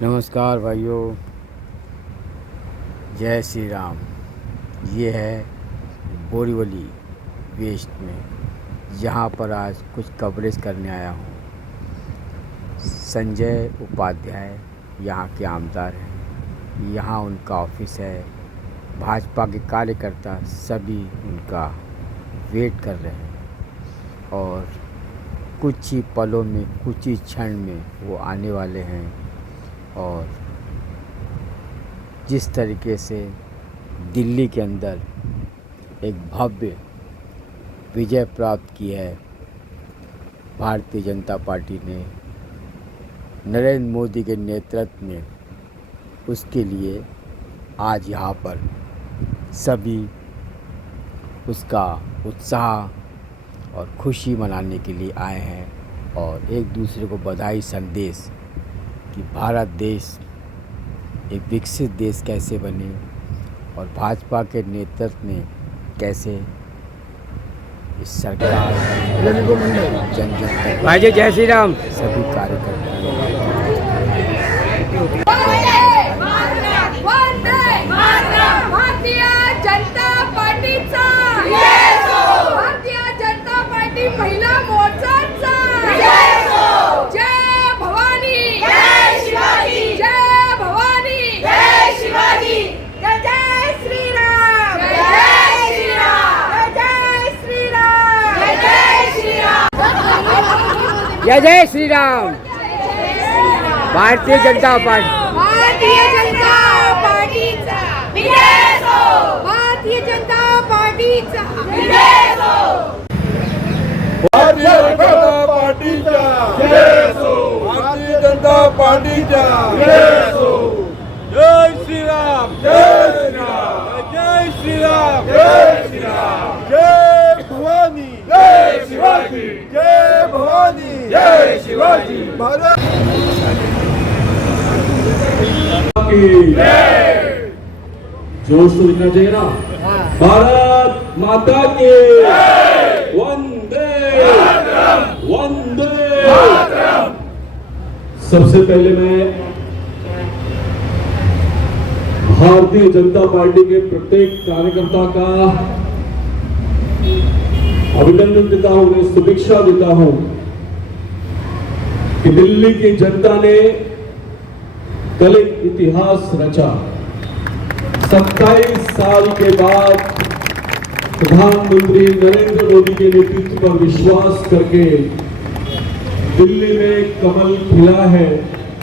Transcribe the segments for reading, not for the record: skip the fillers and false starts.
नमस्कार भाइयों, जय श्री राम। ये है बोरीवली वेस्ट में, जहाँ पर आज कुछ कवरेज करने आया हूँ। संजय उपाध्याय यहाँ के आमदार हैं, यहाँ उनका ऑफिस है। भाजपा के कार्यकर्ता सभी उनका वेट कर रहे हैं और कुछ ही पलों में, कुछ ही क्षण में वो आने वाले हैं। और जिस तरीके से दिल्ली के अंदर एक भव्य विजय प्राप्त की है भारतीय जनता पार्टी ने नरेंद्र मोदी के नेतृत्व में, उसके लिए आज यहाँ पर सभी उसका उत्साह और खुशी मनाने के लिए आए हैं और एक दूसरे को बधाई संदेश कि भारत देश एक विकसित देश कैसे बने और भाजपा के नेतृत्व में कैसे इस सरकार जन जन तक भाई जय श्री राम सभी कार्यकर्ता भारतीय जनता पार्टीचा, भारतीय जनता पार्टी महिला मोर्चाचा जय भवानी, जय शिवाजी, जय भवानी, जय शिवाजी, जय जय श्री राम, जय श्री राम, जय श्री राम, जय श्री राम, जय श्री राम। भारतीय जनता पार्टी, भारतीय जनता पार्टीचा विजय हो, भारतीय जनता पार्टीचा विजय हो, भारतीय जनता पार्टीचा जय हो, भारतीय जनता पार्टीचा जय हो, जय श्री राम, जय श्री राम, जय श्री राम, जय श्री राम, जय भवानी, जय शिवाजी, जय भवानी, जय शिवाजी, भारत की जय। जोश तो दिखना चाहिए ना। भारत माता की वंदे वंदे। सबसे पहले मैं भारतीय जनता पार्टी के प्रत्येक कार्यकर्ता का अभिनंदन देता हूं, उन्हें शुभेच्छा देता हूं कि दिल्ली की जनता ने कल एक इतिहास रचा। 27 साल के बाद प्रधानमंत्री नरेंद्र मोदी के नेतृत्व पर विश्वास करके दिल्ली में कमल खिला है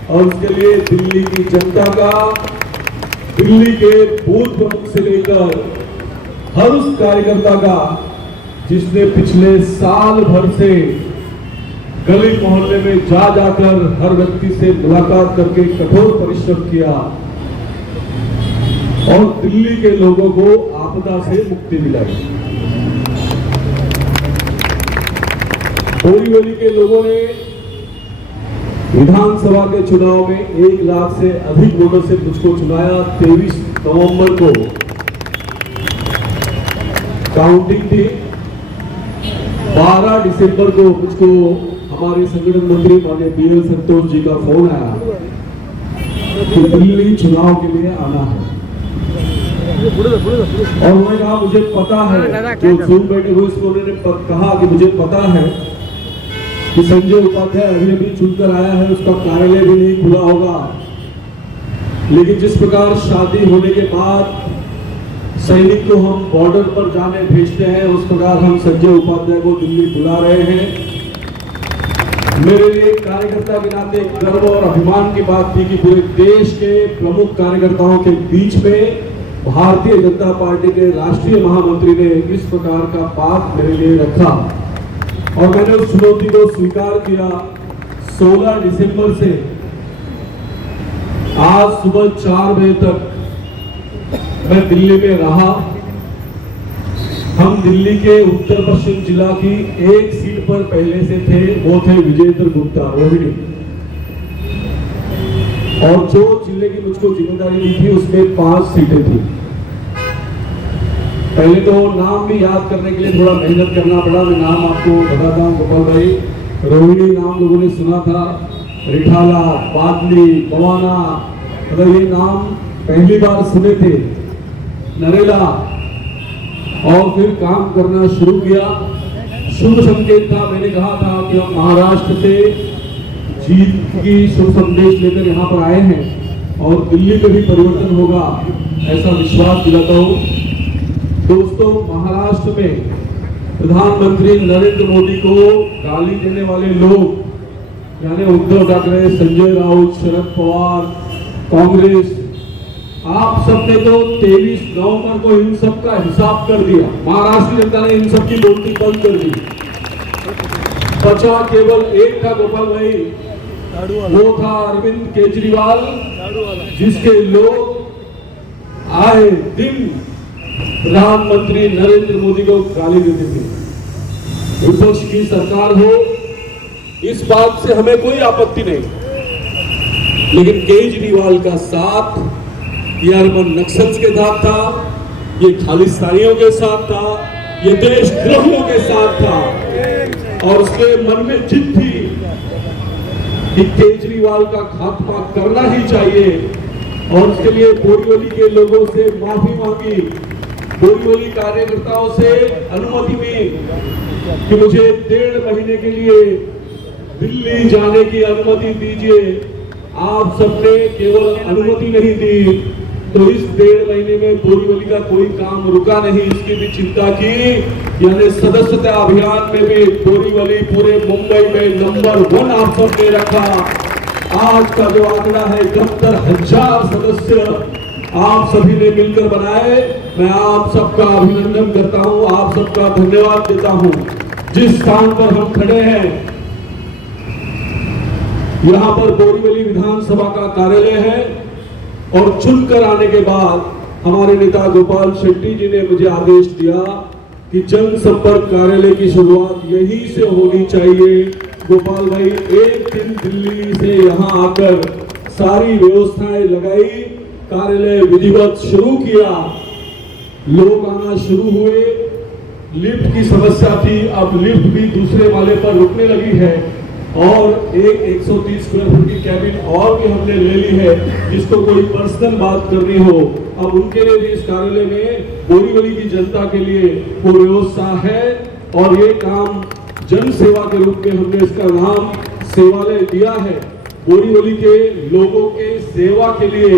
और उसके लिए दिल्ली की जनता का, दिल्ली के बूथ प्रमुख से लेकर हर उस कार्यकर्ता का जिसने पिछले साल भर से गली मोहल्ले में जा जाकर हर व्यक्ति से मुलाकात करके कठोर परिश्रम किया और दिल्ली के लोगों को आपदा से मुक्ति दिलाई। बोरीवली के लोगों ने विधानसभा के चुनाव में 1 लाख से अधिक वोटों से मुझको चुनाया। 23 नवंबर को काउंटिंग थी। 12 दिसंबर को मुझको हमारे संगठन मंत्री माननीय बीएल संतोष जी का फोन आया कि दिल्ली चुनाव के लिए आना है और उन्होंने कहा मुझे पता है, जो जूम बैठे हुए इसको उन्होंने कहा कि मुझे पता है कि संजय उपाध्याय अभी अभी चुनकर आया है, उसका कार्यालय भी नहीं खुला होगा, लेकिन जिस प्रकार शादी होने के बाद सैनिक को हम बॉर्डर पर जाने भेजते हैं, उस प्रकार हम संजय उपाध्याय को दिल्ली बुला रहे हैं। मेरे लिए कार्यकर्ता के नाते गर्व और अभिमान की बात थी कि पूरे देश के प्रमुख कार्यकर्ताओं के बीच में भारतीय जनता पार्टी के राष्ट्रीय महामंत्री ने इस प्रकार का बात मेरे लिए रखा और मैंने उस चुनौती को स्वीकार किया। 16 दिसंबर से आज सुबह 4 बजे तक मैं दिल्ली में रहा। हम दिल्ली के उत्तर पश्चिम जिला की एक सीट पर पहले से थे, वो थे विजेंद्र गुप्ता रोहिणी, और जो जिले की मुझको जिम्मेदारी दी थी उसमें 5 सीटें थी। पहले तो नाम भी याद करने के लिए थोड़ा मेहनत करना पड़ा। मैं नाम आपको बताता हूँ। गोपाल भाई, रोहिणी नाम लोगों ने सुना था, रिठाला, बादली, बवाना, मतलब ये नाम पहली बार सुने थे। नरेला, और फिर काम करना शुरू किया। शुभ संकेत था, मैंने कहा था कि हम महाराष्ट्र से जीत की शुभ संदेश लेकर यहाँ पर आए हैं और दिल्ली में भी परिवर्तन होगा, ऐसा विश्वास दिलाता हूँ। दोस्तों, महाराष्ट्र में प्रधानमंत्री नरेंद्र मोदी को गाली देने वाले लोग यानी उद्धव ठाकरे, संजय राउत, शरद पवार, कांग्रेस, आप सबने तो 23 नवंबर को इन सब का हिसाब कर दिया। महाराष्ट्र की जनता ने इन सब की बोलती बंद कर दी। बचा केवल एक था गोपाल भाई, वो था अरविंद केजरीवाल, जिसके लोग आए दिन प्रधानमंत्री नरेंद्र मोदी को गाली देते थे। विपक्ष की सरकार हो, इस बात से हमें कोई आपत्ति नहीं, लेकिन केजरीवाल का साथ ये अरबन नक्सल्स के साथ था, ये खालिस्तानियों के साथ था, ये देशद्रोहियों के साथ था, और उसके मन में जिद थी कि केजरीवाल का खात्मा करना ही चाहिए, और उसके लिए बोरीवली के लोगों से माफी मांगी, बोरीवली कार्यकर्ताओं से अनुमति ली कि मुझे 1.5 महीने के लिए दिल्ली जाने की अनुमति दीजिए। आप सबने केवल अनुमति नहीं दी, तो इस 1.5 महीने में बोरीवली का कोई काम रुका नहीं, इसकी भी चिंता की। यानी सदस्यता अभियान में भी बोरीवली पूरे मुंबई में नंबर 1 आप सबने रखा। आज का जो आंकड़ा है 71,000 सदस्य आप सभी ने मिलकर बनाए। मैं आप सबका अभिनंदन करता हूं, आप सबका धन्यवाद देता हूं। जिस स्थान पर हम खड़े हैं, यहाँ पर बोरीवली विधानसभा का कार्यालय है, और चुनकर आने के बाद हमारे नेता गोपाल शेट्टी जी ने मुझे आदेश दिया कि जनसंपर्क कार्यालय की शुरुआत यहीं से होनी चाहिए। गोपाल भाई एक दिन दिल्ली से यहाँ आकर सारी व्यवस्थाएं लगाई, कार्यालय विधिवत शुरू किया, लोग आना शुरू हुए। लिफ्ट की समस्या थी, अब लिफ्ट भी दूसरे वाले पर रुकने लगी है, और एक 130 स्क्वायर फुट की कैबिन और भी हमने ले ली है, जिसको कोई पर्सनल बात करनी हो, अब उनके लिए भी इस कार्यालय में बोरीवली की जनता के लिए वो व्यवस्था है। और ये काम जन सेवा के रूप में हमने इसका नाम सेवालय दिया है। बोरीवली के लोगों के सेवा के लिए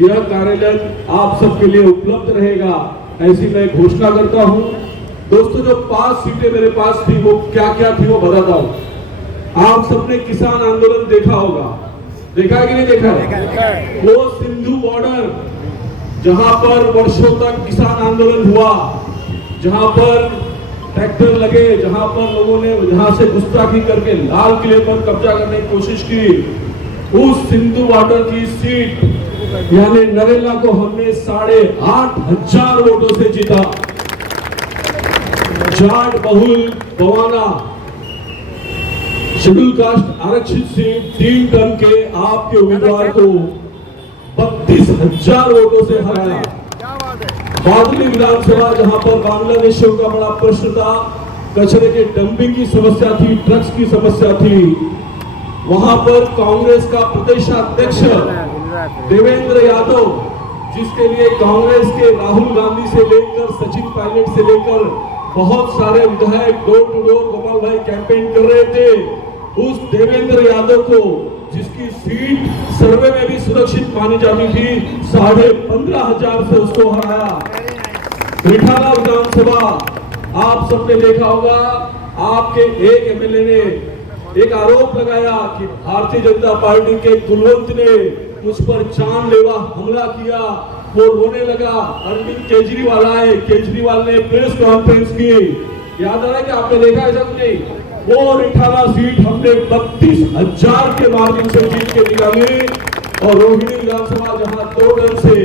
यह कार्यालय आप सबके लिए उपलब्ध रहेगा, ऐसी मैं घोषणा करता हूँ। दोस्तों, जो 5 सीटें मेरे पास थी वो क्या क्या थी वो बताता हूँ। आप सबने किसान आंदोलन देखा होगा, देखा है कि नहीं देखा है? वो सिंधु बॉर्डर, जहां पर वर्षों तक किसान आंदोलन हुआ, जहां पर ट्रैक्टर लगे, जहां पर लोगों ने जहां से गुस्ताखी करके लाल किले पर कब्जा करने की कोशिश की, उस सिंधु बॉर्डर की सीट यानी नरेला को हमने 8,500 वोटों से जीता। जाट बहुल बवाना शेड्यूल कास्ट आरक्षित सीट 3 टर्म के आपके उम्मीदवार को 32,000 वोटों से हराया। बादली विधानसभा, जहां पर बांग्लादेशियों का बड़ा प्रश्न था, कचरे के डंपिंग की समस्या थी, ड्रग्स की समस्या थी, वहां पर कांग्रेस का प्रदेशाध्यक्ष देवेंद्र यादव, जिसके लिए कांग्रेस के राहुल गांधी से लेकर सचिन पायलट से लेकर बहुत सारे विधायक डोर टू डोर गोपाल भाई कैंपेन कर रहे थे, उस देवेंद्र यादव को, जिसकी सीट सर्वे में भी सुरक्षित मानी जाती थी, 15,500 से उसको हराया। रिठाला विधानसभा, आप सबने देखा होगा, आपके एक एमएलए ने एक आरोप लगाया कि भारतीय जनता पार्टी के कुलवंत ने मुझ पर जानलेवा हमला किया, वो रोने लगा। अरविंद केजरीवाल आए, केजरीवाल ने प्रेस कॉन्फ्रेंस की, याद आ रहा है कि आपने देखा ऐसा कुछ नहीं? वो रिठाला सीट हमने 32,000 के मार्जिन से जीत के निकाली। और रोहिणी विधानसभा, जहां 2 टर्म से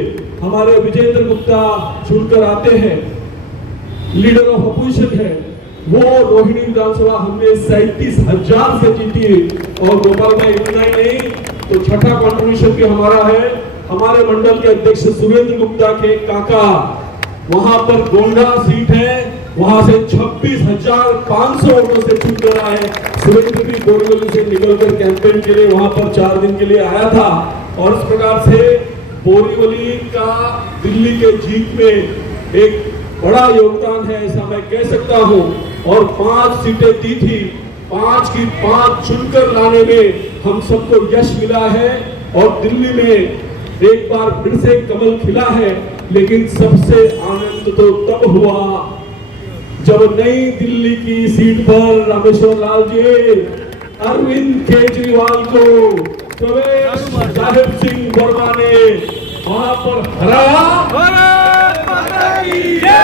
हमारे विजेंद्र गुप्ता चुनकर आते हैं, लीडर ऑफ अपोजिशन है, वो रोहिणी विधानसभा हमने 37,000 से जीती। और गोपाल भाई इतना ही नहीं, तो छठा कॉन्ट्रीब्यूशन भी हमारा है, हमारे मंडल के अध्यक्ष सुरेंद्र गुप्ता के काका, वहां पर गोंडा सीट है, वहां से 26,500 वोटों से चुनकर आए। सुरेंद्र भी बोरीवली से निकलकर कैंपेन के लिए वहां पर 4 दिन के लिए आया था और इस प्रकार से बोरीवली का दिल्ली के जीत में एक बड़ा योगदान है ऐसा मैं कह सकता हूं। और 5 सीटें दी थी, 5 की 5 चुनकर लाने में हम सबको यश मिला है और दिल्ली में एक बार फिर से कमल खिला है। लेकिन सबसे आनंद तो तब हुआ जब नई दिल्ली की सीट पर रामेश्वर लाल जी अरविंद केजरीवाल को प्रवेश साहिब सिंह वर्मा ने वहां पर हराया। भारत माता की जय,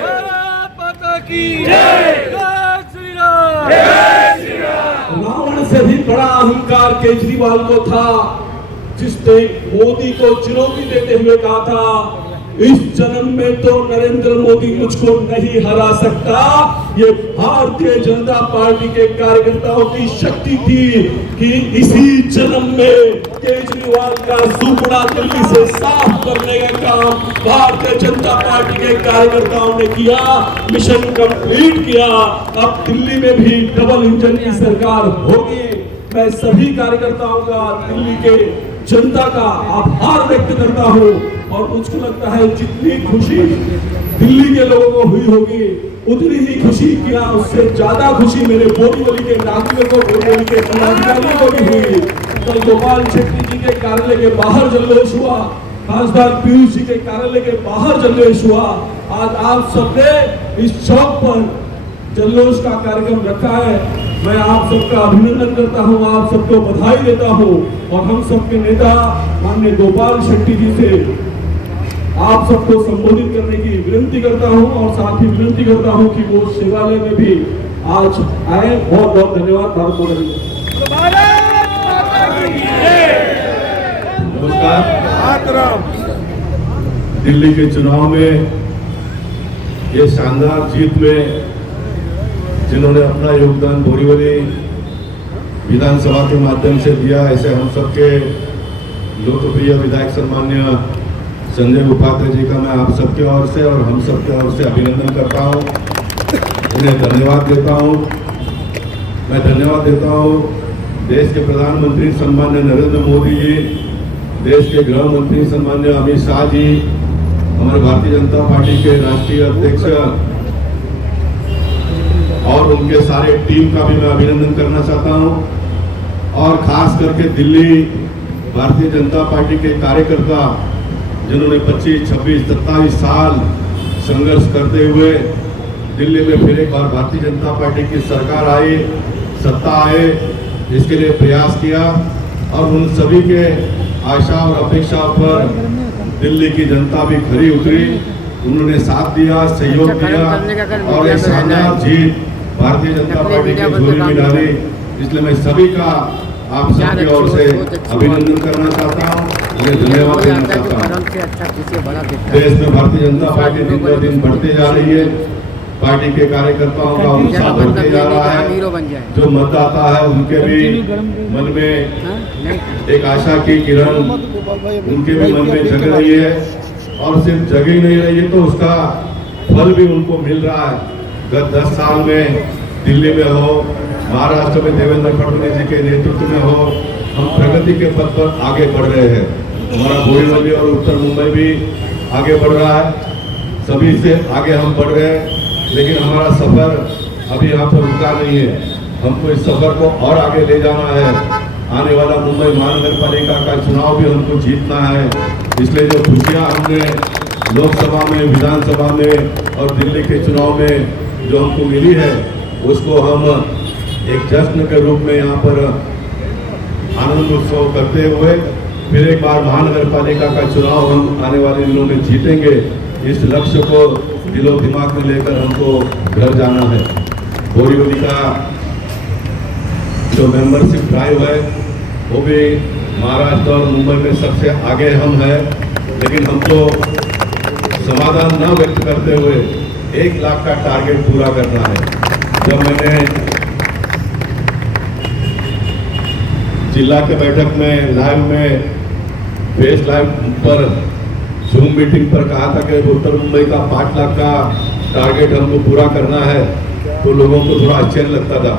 भारत माता की जय, जय श्री राम, जय श्री राम। रावण से भी बड़ा अहंकार केजरीवाल को था, जिसने मोदी को चुनौती देते हुए कहा था इस जन्म में तो नरेंद्र मोदी मुझको नहीं हरा सकता। ये भारतीय जनता पार्टी के कार्यकर्ताओं की शक्ति थी कि इसी जन्म में केजरीवाल का सुपड़ा दिल्ली से साफ करने का काम भारतीय जनता पार्टी के कार्यकर्ताओं ने किया, मिशन कंप्लीट किया। अब दिल्ली में भी डबल इंजन की सरकार होगी। मैं सभी कार्यकर्ताओं का, दिल्ली के जनता का आभार व्यक्त करता हूं और मुझको लगता है जितनी खुशी दिल्ली के लोगों को हुई होगी उतनी ही खुशी क्या उससे ज्यादा खुशी मेरे बोरीवली के नागरिकों को, बोरीवली के पदाधिकारियों को भी हुई। कल गोपाल शेट्टी जी के कार्यालय के बाहर जल्लोष हुआ, खासदार पीयूष जी के कार्यालय के बाहर जल्लोष हुआ। आज आप सबने इस चौक पर जल्लोष का कार्यक्रम रखा है। मैं आप सबका अभिनंदन करता हूं, आप सबको बधाई देता हूं और हम सबके नेता माननीय गोपाल शेट्टी जी से आप सबको संबोधित करने की विनती करता हूं और साथ ही विनती करता हूं कि वो शिवालय में भी आज आए। बहुत बहुत धन्यवाद। भारत माता की नमस्कार। दिल्ली के चुनाव में ये शानदार जीत में जिन्होंने अपना योगदान बोरीवली विधानसभा के माध्यम से दिया, ऐसे हम सबके लोकप्रिय विधायक सम्मान्य संजय उपाध्याय जी का मैं आप सबके ओर से और हम सबके ओर से अभिनंदन करता हूं, उन्हें धन्यवाद देता हूं। मैं धन्यवाद देता हूं देश के प्रधानमंत्री सम्मान्य नरेंद्र मोदी जी, देश के गृह मंत्री सम्मान्य अमित शाह जी, हमारे भारतीय जनता पार्टी के राष्ट्रीय अध्यक्ष और उनके सारे टीम का भी मैं अभिनंदन करना चाहता हूं। और खास करके दिल्ली भारतीय जनता पार्टी के कार्यकर्ता जिन्होंने 25, 26, 27 साल संघर्ष करते हुए दिल्ली में फिर एक बार भारतीय जनता पार्टी की सरकार आई, सत्ता आए, इसके लिए प्रयास किया और उन सभी के आशा और अपेक्षा पर दिल्ली की जनता भी खरी उतरी, उन्होंने साथ दिया, सहयोग दिया और एक शानदार जीत भारतीय जनता पार्टी की झोली में डाली। इसलिए मैं सभी का आप सबकी ओर से अभिनंदन करना चाहता हूँ, उन्हें धन्यवाद देना चाहता हूँ। देश में भारतीय जनता पार्टी दिन ब दिन बढ़ते जा रही है, पार्टी के कार्यकर्ताओं का उत्साह बढ़ते जा रहा है। जो मतदाता है उनके भी मन में एक आशा की किरण उनके भी मन में जग रही है और सिर्फ जग ही नहीं रही है तो उसका फल भी उनको मिल रहा है। गत 10 साल में दिल्ली में हो, महाराष्ट्र में देवेंद्र फडणवीस जी के नेतृत्व में हो, हम प्रगति के पथ पर आगे बढ़ रहे हैं। हमारा बोरीवली और उत्तर मुंबई भी आगे बढ़ रहा है, सभी से आगे हम बढ़ रहे हैं। लेकिन हमारा सफर अभी यहाँ पर रुका नहीं है, हमको इस सफर को और आगे ले जाना है। आने वाला मुंबई महानगर पालिका का चुनाव भी हमको जीतना है। इसलिए जो खुशियाँ हमने लोकसभा में, विधानसभा में और दिल्ली के चुनाव में जो हमको मिली है उसको हम एक जश्न के रूप में यहाँ पर आनंद उत्सव करते हुए फिर एक बार महानगर पालिका का चुनाव हम आने वाले दिनों में जीतेंगे। इस लक्ष्य को दिलो दिमाग में लेकर हमको घर जाना है। बोरीवली का जो मेंबरशिप ड्राइव है वो भी महाराष्ट्र और मुंबई में सबसे आगे हम हैं, लेकिन हमको समाधान न व्यक्त करते हुए 1 लाख का टारगेट पूरा करना है। जब मैंने जिला के बैठक में लाइव में फेस लाइव पर जूम मीटिंग पर कहा था कि उत्तर मुंबई का 5 लाख का टारगेट हमको पूरा करना है तो लोगों को थोड़ा आश्चर्य लगता था।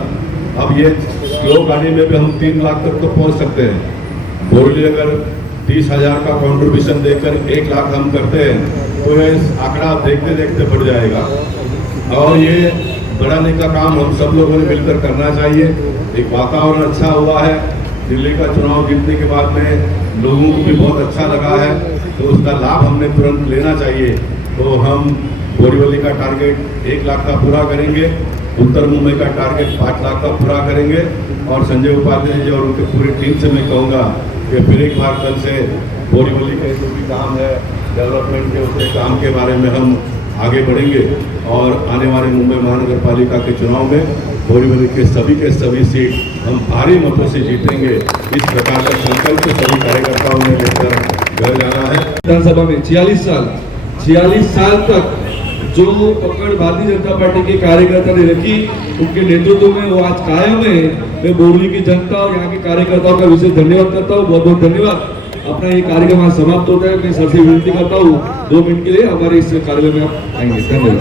अब ये स्लो गाड़ी में भी हम 3 लाख तक तो पहुंच सकते हैं। बोरली अगर 30,000 का कंट्रीब्यूशन देकर 1 लाख हम करते हैं तो ये आंकड़ा देखते देखते बढ़ जाएगा। और ये बढ़ाने का काम हम सब लोगों ने मिलकर करना चाहिए। एक वातावरण अच्छा हुआ है, दिल्ली का चुनाव जीतने के बाद में लोगों को भी बहुत अच्छा लगा है, तो उसका लाभ हमने तुरंत लेना चाहिए। तो हम बोरीवली का टारगेट 1 लाख का पूरा करेंगे, उत्तर मुंबई का टारगेट 5 लाख का पूरा करेंगे। और संजय उपाध्याय जी और उनकी पूरी टीम से मैं कहूँगा कि फिर एक बार कल से बोरीवली के जो भी काम है डेवलपमेंट के उसके काम के बारे में हम आगे बढ़ेंगे और आने वाले मुंबई महानगर पालिका के चुनाव में बोरीवली के सभी सीट हम भारी मतों से जीतेंगे। इस प्रकार का संकल्प सभी कार्यकर्ताओं ने लेकर घर जाना है। विधानसभा में 46 साल तक जो पकड़ भारतीय जनता पार्टी के कार्यकर्ता ने रखी, उनके नेतृत्व में वो आज कायम है। मैं बोरली की जनता और यहाँ के कार्यकर्ताओं का विशेष धन्यवाद करता हूँ। बहुत बहुत धन्यवाद। अपना ये कार्यक्रम आज समाप्त होता है। मैं सर से विनती करता हूँ 2 मिनट के लिए हमारे इस कार्यक्रम में आप आएंगे। धन्यवाद।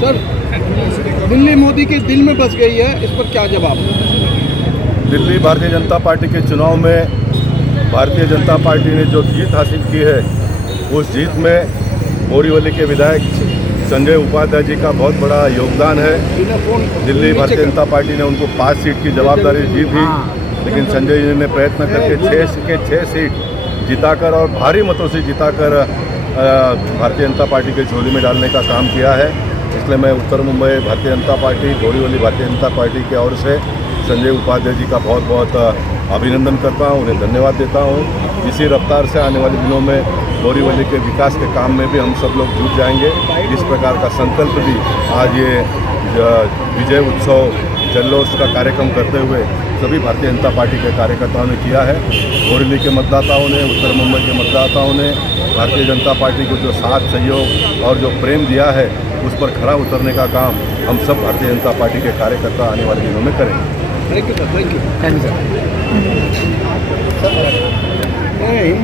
सर, दिल्ली मोदी के दिल में बस गई है, इस पर क्या जवाब? दिल्ली भारतीय जनता पार्टी के चुनाव में भारतीय जनता पार्टी ने जो जीत हासिल की है, उस जीत में बोरीवली के विधायक संजय उपाध्याय जी का बहुत बड़ा योगदान है। दिल्ली भारतीय जनता पार्टी ने उनको 5 सीट की जवाबदारी दी थी, लेकिन संजय जी ने प्रयत्न करके 6 सीट जिताकर और भारी मतों से जिताकर भारतीय जनता पार्टी के झोली में डालने का काम किया है। इसलिए मैं उत्तर मुंबई भारतीय जनता पार्टी, बोरीवली भारतीय जनता पार्टी की ओर से संजय उपाध्याय जी का बहुत बहुत अभिनंदन करता हूँ, उन्हें धन्यवाद देता हूँ। इसी रफ्तार से आने वाले दिनों में बोरीवली के विकास के काम में भी हम सब लोग जुट जाएंगे। इस प्रकार का संकल्प भी आज ये विजय उत्सव जल्लोष का कार्यक्रम करते हुए सभी भारतीय जनता पार्टी के कार्यकर्ताओं ने किया है। बोरीवली के मतदाताओं ने, उत्तर मुंबई के मतदाताओं ने भारतीय जनता पार्टी को जो साथ, सहयोग और जो प्रेम दिया है, उस पर खरा उतरने का काम हम सब भारतीय जनता पार्टी के कार्यकर्ता आने वाले दिनों में करेंगे। Thank you sir, thank you.